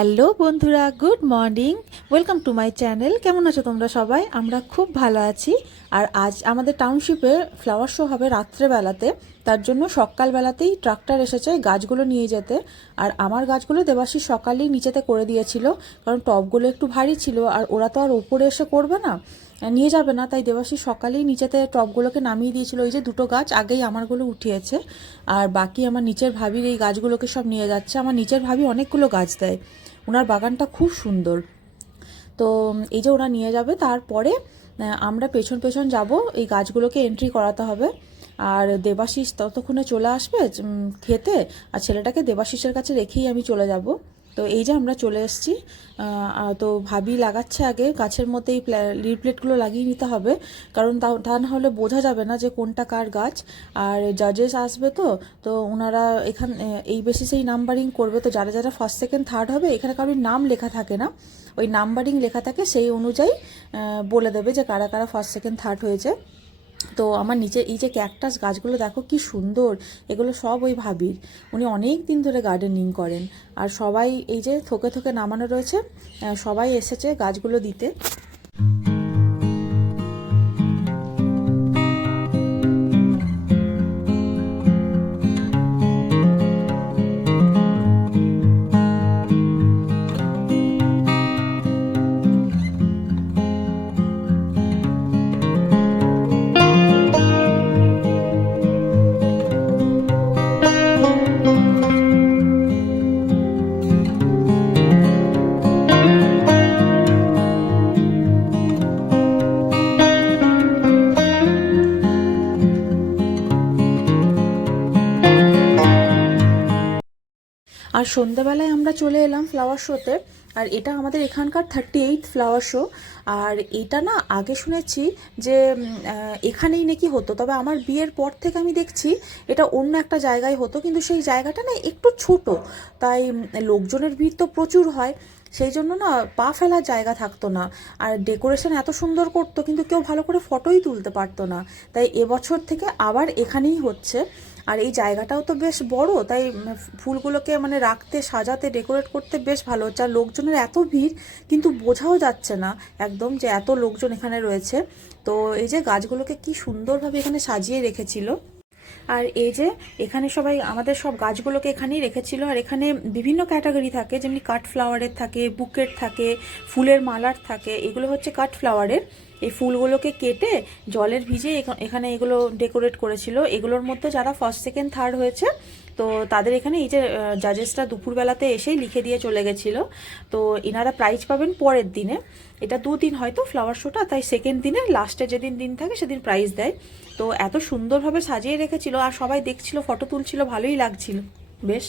Hello বন্ধুরা, good morning. Welcome to my channel. কেমন আছো তোমরা সবাই? আমরা খুব ভালো আছি। আর আজ আমাদের টাউনশিপে ফ্লাওয়ার শো হবে রাত্রেবেলাতে। তার জন্য সকালবেলাতেই ট্রাক্টর এসেছে গাছগুলো নিয়ে যেতে। আর আমার গাছগুলো দেবাশিস সকালেই নিচেতে করে দিয়েছিল, কারণ টবগুলো একটু ভারী ছিল আর ওরা তো আর উপরে এসে করবে না, নিয়ে যাবে না। তাই দেবাশিস সকালেই নিচেতে টবগুলোকে নামিয়ে দিয়েছিল। ওই যে দুটো গাছ আগেই আমারগুলো উঠিয়েছে, আর বাকি আমার নিচের ভাবির এই গাছগুলোকে সব নিয়ে যাচ্ছে। আমার নিচের ভাবি অনেকগুলো গাছ দেয়, ওনার বাগানটা খুব সুন্দর। তো এই যে ওরা নিয়ে যাবে, তারপরে আমরা পেছন পেছন যাব, এই গাছগুলোকে এন্ট্রি করাতে হবে। আর দেবাশিস ততক্ষণে চলে আসবে খেতে, আর ছেলেটাকে দেবাশিসের কাছে রেখেই আমি চলে যাব। তো এই যে আমরা চলে এসেছি। তো ভাবি লাগাচ্ছে আগে গাছের মধ্যে এই লিড প্লেটগুলো লাগিয়ে নিতে হবে, কারণ তা না হলে বোঝা যাবে না যে কোনটা কার গাছ। আর জাজেস আসবে, তো ওনারা এই বেসিসেই নাম্বারিং করবে। তো যারা যারা ফার্স্ট সেকেন্ড থার্ড হবে, এখানে কারোর নাম লেখা থাকে না, ওই নাম্বারিং লেখা থাকে, সেই অনুযায়ী বলে দেবে যে কারা কারা ফার্স্ট সেকেন্ড থার্ড হয়েছে। তো আমার নিচে এই যে ক্যাকটাস গাছগুলো দেখো কি সুন্দর, এগুলো সব ওই ভাবির। উনি অনেক দিন ধরে গার্ডেনিং করেন। আর সবাই এই যে থোকে থোকে নামানো রয়েছে, সবাই এসেছে গাছগুলো দিতে। আর সন্ধ্যাবেলায় আমরা চলে এলাম ফ্লাওয়ার শোতে। আর এটা আমাদের এখানকার 38th ফ্লাওয়ার শো। আর এটা না আগে শুনেছি যে এখানেই নাকি হতো, তবে আমার বিয়ের পর থেকে আমি দেখছি এটা অন্য একটা জায়গায় হতো, কিন্তু সেই জায়গাটা না একটু ছোট। তাই লোকজনের ভিড় তো প্রচুর হয়, সেই জন্য না পা ফেলার জায়গা থাকতো না। আর ডেকোরেশন এত সুন্দর করতো, কিন্তু কেউ ভালো করে ফটোই তুলতে পারতো না। তাই এবছর থেকে আবার এখানেই হচ্ছে। আর এই জায়গাটাও তো বেশ বড়, তাই ফুলগুলোকে মানে রাখতে, সাজাতে, ডেকোরেট করতে বেশ ভালো হচ্ছে। আর লোকজনের এত ভিড়, কিন্তু বোঝাও যাচ্ছে না একদম যে এত লোকজন এখানে রয়েছে। তো এই যে গাছগুলোকে কি সুন্দরভাবে এখানে সাজিয়ে রেখেছিল। আর এই যে এখানে সবাই আমাদের সব গাছগুলোকে এখানেই রেখেছিল। আর এখানে বিভিন্ন ক্যাটাগরি থাকে, যেমনি কাট ফ্লাওয়ারের থাকে, বুকেট থাকে, ফুলের মালার থাকে। এগুলো হচ্ছে কাট ফ্লাওয়ারের। এই ফুলগুলোকে কেটে জলের ভিজে এখানে এগুলো ডেকোরেট করেছিল। এগুলোর মধ্যে যারা ফার্স্ট সেকেন্ড থার্ড হয়েছে, তো তাদের এখানে এই যে জাজেসরা দুপুরবেলাতে এসেই লিখে দিয়ে চলে গেছিলো। তো এনারা প্রাইজ পাবেন পরের দিনে। এটা 2 দিন হয়তো ফ্লাওয়ার শোটা, তাই সেকেন্ড দিনে লাস্টে যেদিন দিন থাকে সেদিন প্রাইজ দেয়। তো এত সুন্দরভাবে সাজিয়ে রেখেছিল, আর সবাই দেখছিল, ফটো তুলছিল, ভালোই লাগছিল বেশ।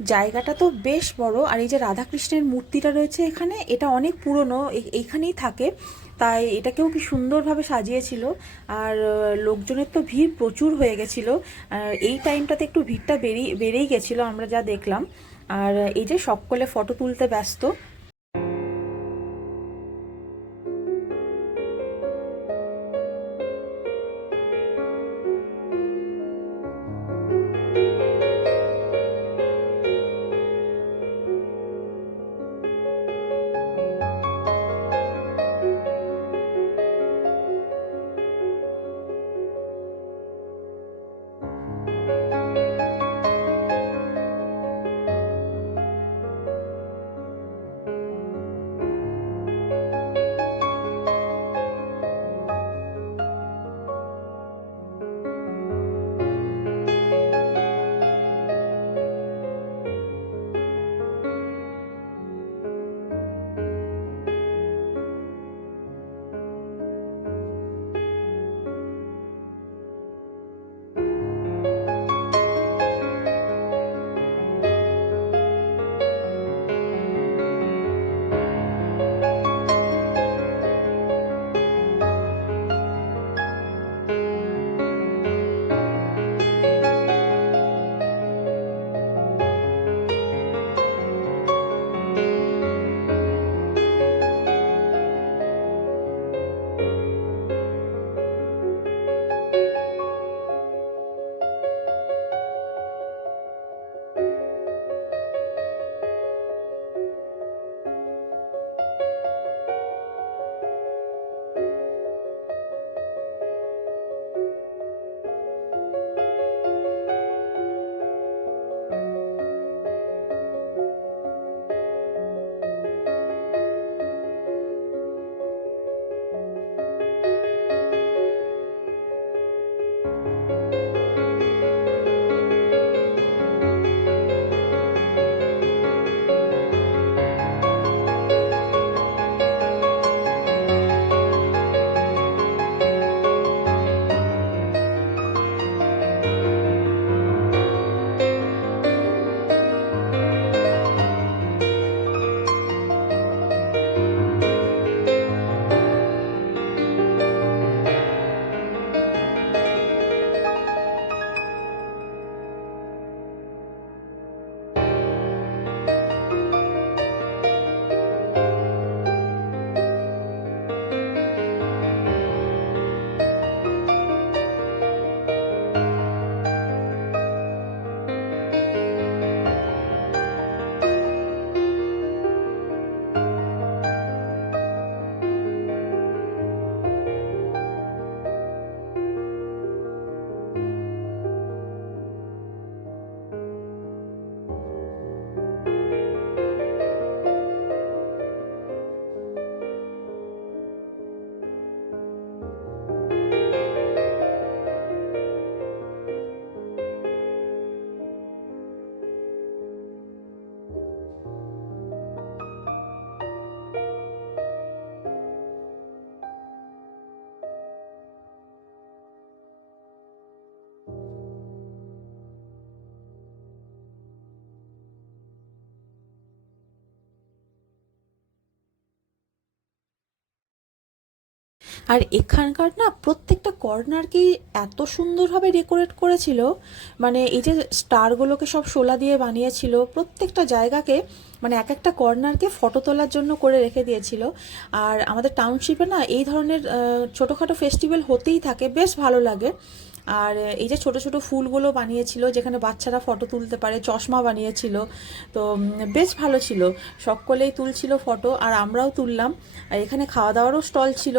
জায়গাটা তো বেশ বড়। আর এই যে রাধাকৃষ্ণের মূর্তিটা রয়েছে এখানে, এটা অনেক পুরনো, এইখানেই থাকে। তাই এটাকেও কি সুন্দরভাবে সাজিয়েছিল। আর লোকজনের তো ভিড় প্রচুর হয়ে গেছিলো। এই টাইমটাতে একটু ভিড়টা বেড়েই গেছিলো আমরা যা দেখলাম। আর এই যে সকলে ফটো তুলতে ব্যস্ত। আর এখানকার না প্রত্যেকটা কর্নারকেই এত সুন্দরভাবে ডেকোরেট করেছিল, মানে এই যে স্টারগুলোকে সব শোলা দিয়ে বানিয়েছিল, প্রত্যেকটা জায়গাকে মানে এক একটা কর্নারকে ফটো তোলার জন্য করে রেখে দিয়েছিল। আর আমাদের টাউনশিপে না এই ধরনের ছোটোখাটো ফেস্টিভ্যাল হতেই থাকে, বেশ ভালো লাগে। আর এই যে ছোট ছোট ফুলগুলো বানিয়েছিল যেখানে বাচ্চারা ফটো তুলতে পারে, চশমা বানিয়েছিল। তো বেশ ভালো ছিল, সকলেই তুলছিল ফটো আর আমরাও তুললাম। আর এখানে খাওয়া দাওয়ারও স্টল ছিল,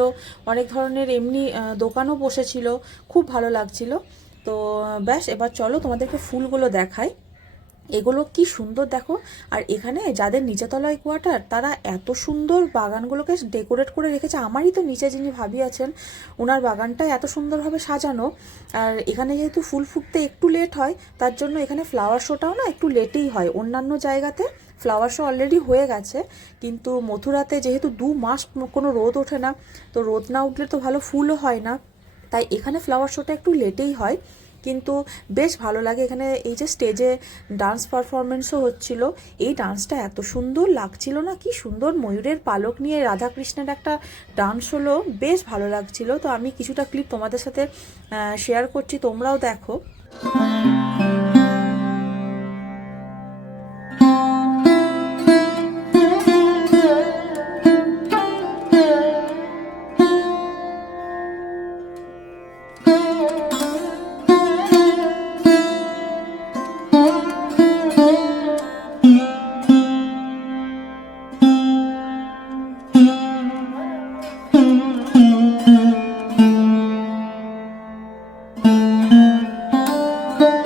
অনেক ধরনের এমনি দোকানও বসেছিল, খুব ভালো লাগছিল। তো ব্যাস এবার চলো তোমাদেরকে ফুলগুলো দেখাই, এগুলো কি সুন্দর দেখো। আর এখানে যাদের নিচেতলায় কোয়ার্টার তারা এত সুন্দর বাগানগুলোকে ডেকোরেট করে রেখেছে। আমারই তো নিচে যিনি ভাবি আছেন ওনার বাগানটা এত সুন্দরভাবে সাজানো। আর এখানে যেহেতু ফুল ফুটতে একটু লেট হয় তার জন্য এখানে ফ্লাওয়ার শোটাও না একটু লেটেই হয়। অন্যান্য জায়গাতে ফ্লাওয়ার শো অলরেডি হয়ে গেছে, কিন্তু মথুরাতে যেহেতু 2 মাস কোনো রোদ ওঠে না, তো রোদ না উঠলে তো ভালো ফুলও হয় না, তাই এখানে ফ্লাওয়ার শোটা একটু লেটেই হয়। কিন্তু বেশ ভালো লাগে। এখানে এই যে স্টেজে ডান্স পারফরমেন্সও হচ্ছিল, এই ডান্সটা এত সুন্দর লাগছিল না, কি সুন্দর ময়ূরের পালক নিয়ে রাধাকৃষ্ণের একটা ডান্স হলো, বেশ ভালো লাগছিল। তো আমি কিছুটা ক্লিপ তোমাদের সাথে শেয়ার করছি, তোমরাও দেখো।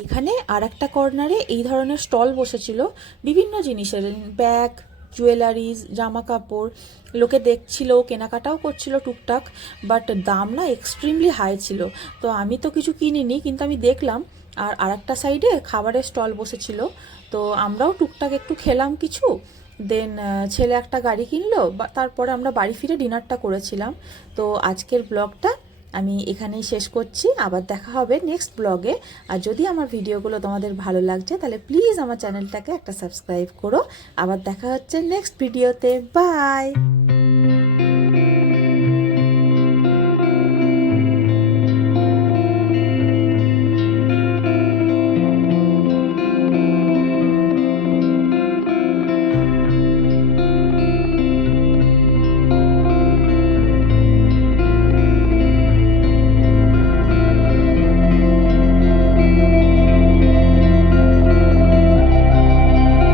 এখানে আর একটা কর্নারে এই ধরনের স্টল বসেছিল বিভিন্ন জিনিসের, ব্যাগ, জুয়েলারিজ, জামা কাপড়। লোকে দেখছিল, কেনাকাটাও করছিল টুকটাক, বাট দাম না এক্সট্রিমলি হাই ছিল। তো আমি তো কিছু কিনিনি, কিন্তু আমি দেখলাম। আর আরেকটা সাইডে খাবারের স্টল বসেছিল, তো আমরাও টুকটাক একটু খেলাম কিছু। দেন ছেলে একটা গাড়ি কিনলো, তারপরে আমরা বাড়ি ফিরে ডিনারটা করেছিলাম। তো আজকের ব্লগটা আমি এখানেই শেষ করছি, আবার দেখা হবে নেক্সট ব্লগে। আর যদি আমার ভিডিওগুলো তোমাদের ভালো লাগছে তাহলে প্লিজ আমার চ্যানেলটাকে একটা সাবস্ক্রাইব করো। আবার দেখা হচ্ছে নেক্সট ভিডিওতে, বাই।